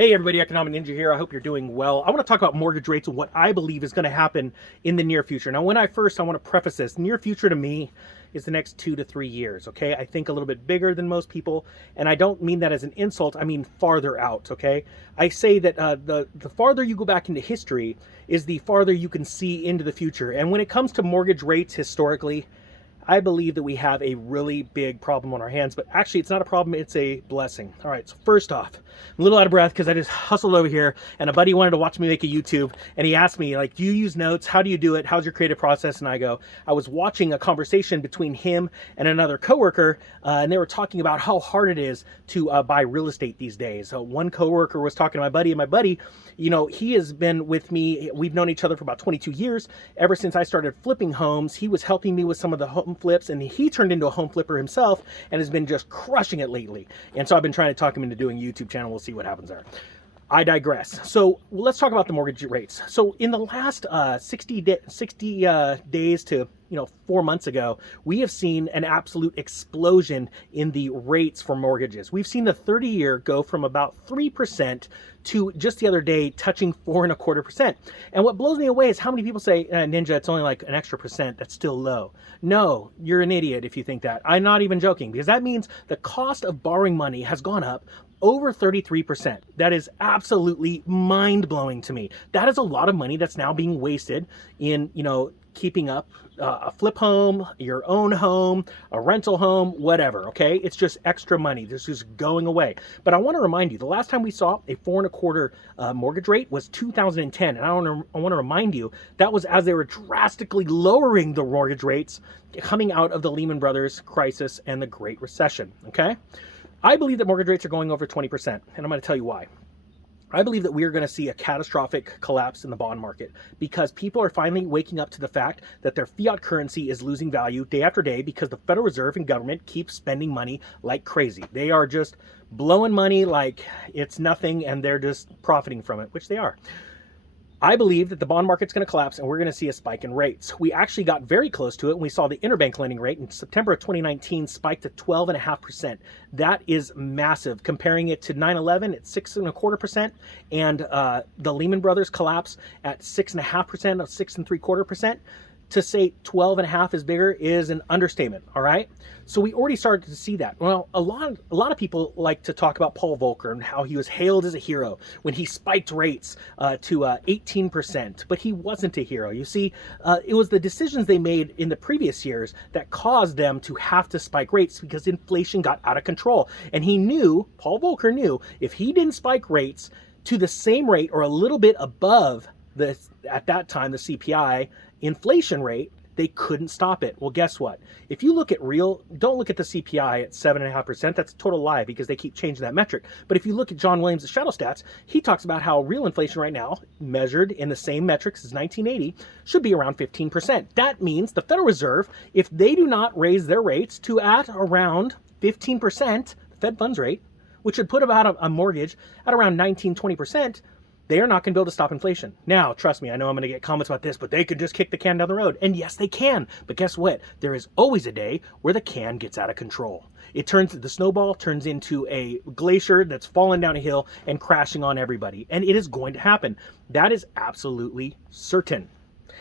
Hey everybody, Economic Ninja here. I hope you're doing well. I want to talk about mortgage rates and what I believe is going to happen in the near future. Now, I want to preface this. Near future to me is the next 2 to 3 years, okay? I think a little bit bigger than most people, and I don't mean that as an insult. I mean farther out, okay? I say that the farther you go back into history is the farther you can see into the future. And when it comes to mortgage rates historically, I believe that we have a really big problem on our hands, but actually it's not a problem, it's a blessing. All right, so first off, I'm a little out of breath because I just hustled over here and a buddy wanted to watch me make a YouTube and he asked me, like, do you use notes? How do you do it? How's your creative process? And I was watching a conversation between him and another coworker and they were talking about how hard it is to buy real estate these days. So one coworker was talking to my buddy, and my buddy, you know, he has been with me. We've known each other for about 22 years. Ever since I started flipping homes, he was helping me with some of the home flips, and he turned into a home flipper himself and has been just crushing it lately. And so I've been trying to talk him into doing a YouTube channel. We'll see what happens there. I digress. So let's talk about the mortgage rates. So in the last 60 days to 4 months ago, we have seen an absolute explosion in the rates for mortgages. We've seen the 30-year go from about 3% to just the other day touching 4.25%. And what blows me away is how many people say, Ninja, it's only like an extra percent. That's still low. No, you're an idiot if you think that. I'm not even joking, because that means the cost of borrowing money has gone up over 33%. That is absolutely mind-blowing to me. That is a lot of money that's now being wasted in, keeping up a flip home, your own home, a rental home, whatever, okay? It's just extra money. This is going away. But I want to remind you, the last time we saw a 4.25 mortgage rate was 2010. And I want to remind you, that was as they were drastically lowering the mortgage rates coming out of the Lehman Brothers crisis and the Great Recession, okay? I believe that mortgage rates are going over 20%, and I'm going to tell you why. I believe that we are going to see a catastrophic collapse in the bond market because people are finally waking up to the fact that their fiat currency is losing value day after day because the Federal Reserve and government keep spending money like crazy. They are just blowing money like it's nothing, and they're just profiting from it, which they are. I believe that the bond market's going to collapse and we're going to see a spike in rates. We actually got very close to it when we saw the interbank lending rate in September of 2019 spike to 12.5%. That is massive. Comparing it to 9/11 at 6.25% and the Lehman Brothers collapse at 6.5% of 6.75%. To say 12.5 is bigger is an understatement, all right? So we already started to see that. Well, a lot of people like to talk about Paul Volcker and how he was hailed as a hero when he spiked rates to 18%, but he wasn't a hero. You see, it was the decisions they made in the previous years that caused them to have to spike rates because inflation got out of control. And Paul Volcker knew, if he didn't spike rates to the same rate or a little bit above at that time, the CPI inflation rate, they couldn't stop it. Well, guess what? If you look at don't look at the CPI at 7.5%. That's a total lie because they keep changing that metric. But if you look at John Williams' Shadow Stats, he talks about how real inflation right now, measured in the same metrics as 1980, should be around 15%. That means the Federal Reserve, if they do not raise their rates to at around 15%, Fed funds rate, which would put about a mortgage at around 19-20%, they are not going to be able to stop inflation. Now, trust me, I know I'm going to get comments about this, but they could just kick the can down the road. And yes, they can. But guess what? There is always a day where the can gets out of control. The snowball turns into a glacier that's falling down a hill and crashing on everybody. And it is going to happen. That is absolutely certain.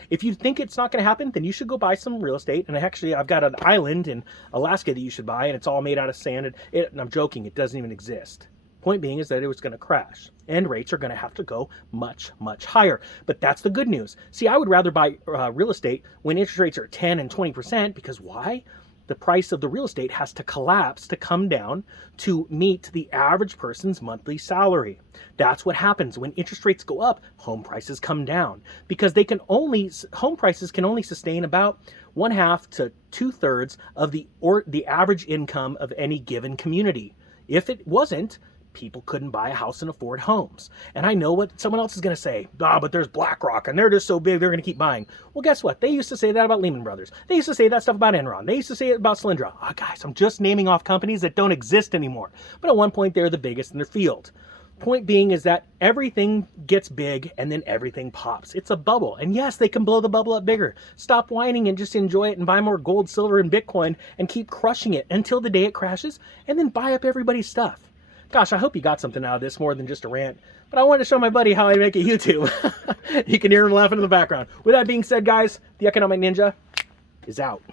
If you think it's not going to happen, then you should go buy some real estate. And actually, I've got an island in Alaska that you should buy, and it's all made out of sand. And I'm joking, it doesn't even exist. Point being is that it was going to crash and rates are going to have to go much, much higher. But that's the good news. See, I would rather buy real estate when interest rates are 10 and 20% because why? The price of the real estate has to collapse to come down to meet the average person's monthly salary. That's what happens when interest rates go up. Home prices come down because home prices can only sustain about 1/2 to 2/3 of the average income of any given community. If it wasn't, people couldn't buy a house and afford homes. And I know what someone else is going to say. But there's BlackRock and they're just so big, they're going to keep buying. Well, guess what? They used to say that about Lehman Brothers. They used to say that stuff about Enron. They used to say it about Solyndra. Guys, I'm just naming off companies that don't exist anymore. But at one point, they're the biggest in their field. Point being is that everything gets big and then everything pops. It's a bubble. And yes, they can blow the bubble up bigger. Stop whining and just enjoy it and buy more gold, silver, and Bitcoin and keep crushing it until the day it crashes and then buy up everybody's stuff. Gosh, I hope you got something out of this more than just a rant. But I wanted to show my buddy how I make a YouTube. You can hear him laughing in the background. With that being said, guys, the Economic Ninja is out.